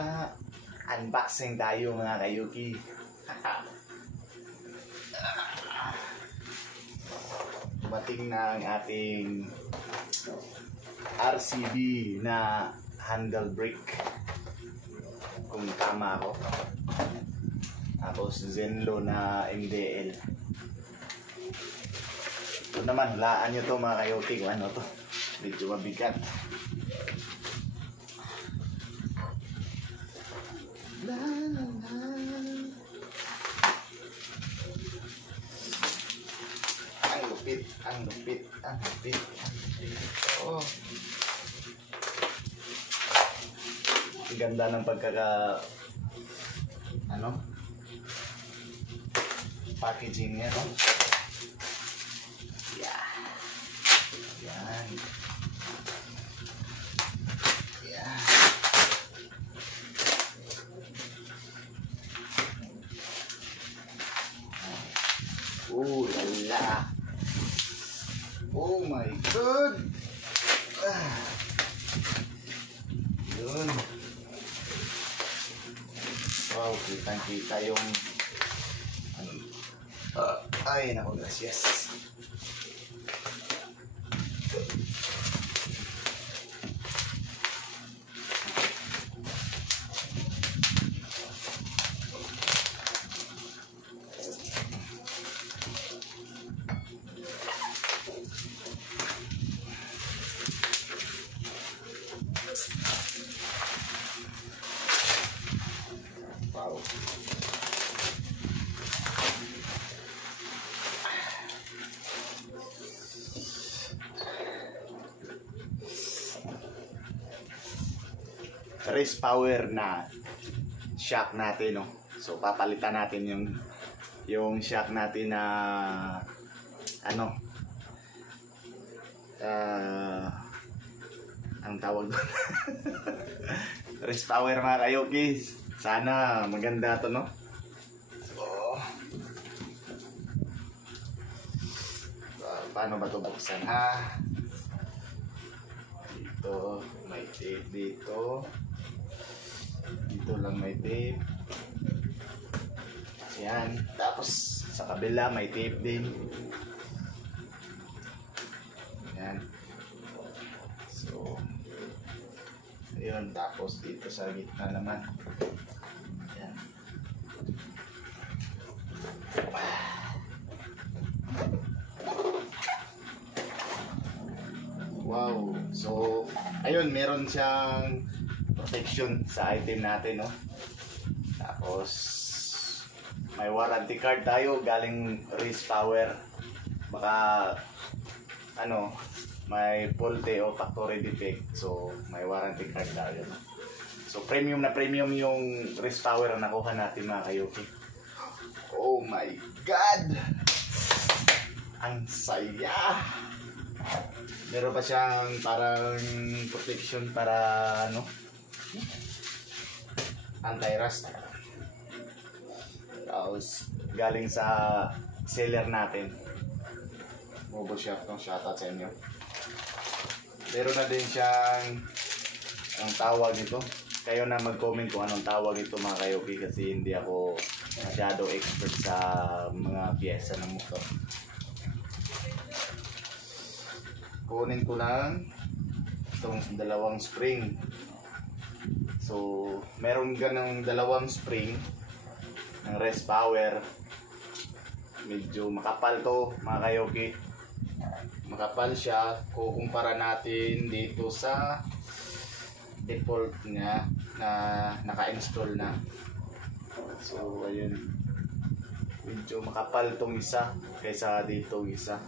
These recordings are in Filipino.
Magka-unboxing tayo mga kayuki. Dumating na ang ating RCB na handle brake, kung tama ako. Tapos Zenlo na MDL. Ito naman, hulaan nyo to mga kayuki kung ano to. Medyo mabigat. La, la, la. Ang lupit, ang lupit, ang lupit, ang lupit. Oh. Ang ganda ng packaging niya, no? Yeah. Yan. Yeah. Oh, lala. Oh my God. Yun. Wow, kitang-kita yung ay, naku, gracias. Wow. Race power na shock natin, no? So papalitan natin yung shock natin na ang tawag doon. Race power mga kayuki. Sana maganda to, no? So paano ba ito buksan, ha? Dito may tape, dito lang may tape. Yan. Tapos sa kabila may tape din. Yan. So ayun. Tapos dito sa gitna naman. Yan. Wow. So ayun, meron siyang protection sa item natin, no? Tapos may warranty card tayo galing Race Power. Baka may faulty o factory defect, so may warranty card tayo, no? So premium na premium yung Race Power na nakuha natin mga kayuki. Oh my God, ang saya. Meron pa siyang parang protection para anti-rust. Tapos galing sa seller natin. Mobile shop tong, shoutout sa inyo. Meron na din siyang ang tawag nito. Kayo na mag-comment kung anong tawag ito mga kayuki, kasi hindi ako masyado expert sa mga piyesa ng motor. Kunin ko lang itong dalawang spring. So meron ganang dalawang spring ng Race Power. Medyo makapal to mga kayuki. Makapal siya kukumpara natin dito sa default niya na naka-install na. So ayun, medyo makapal tong isa kaysa dito isa.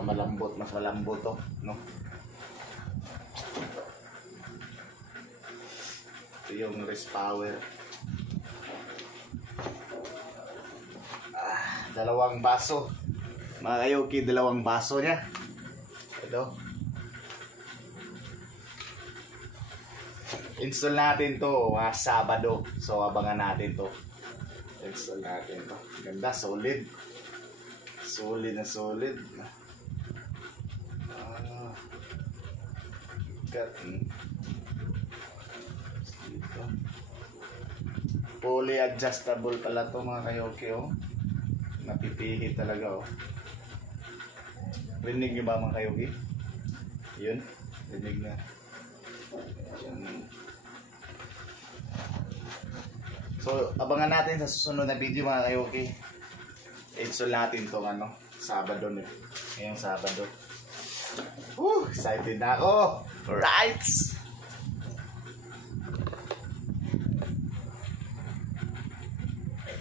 Malambot, mas malambot to, no? Ito yung Race Power. Dalawang baso mga kayuki, dalawang baso niya. Ito, install natin to mga Sabado, so abangan natin to. Install natin to. Ganda, solid. Solid na solid. Fully adjustable pala to mga kayoki, oh. Napipihit talaga, oh. Rinig nyo ba mga kayoki? Yun, rinig na. Yun. So, abangan natin sa susunod na video mga kayoki. I-install natin tong ano, Sabado na. Ngayong Sabado. Excited na ako! Alright!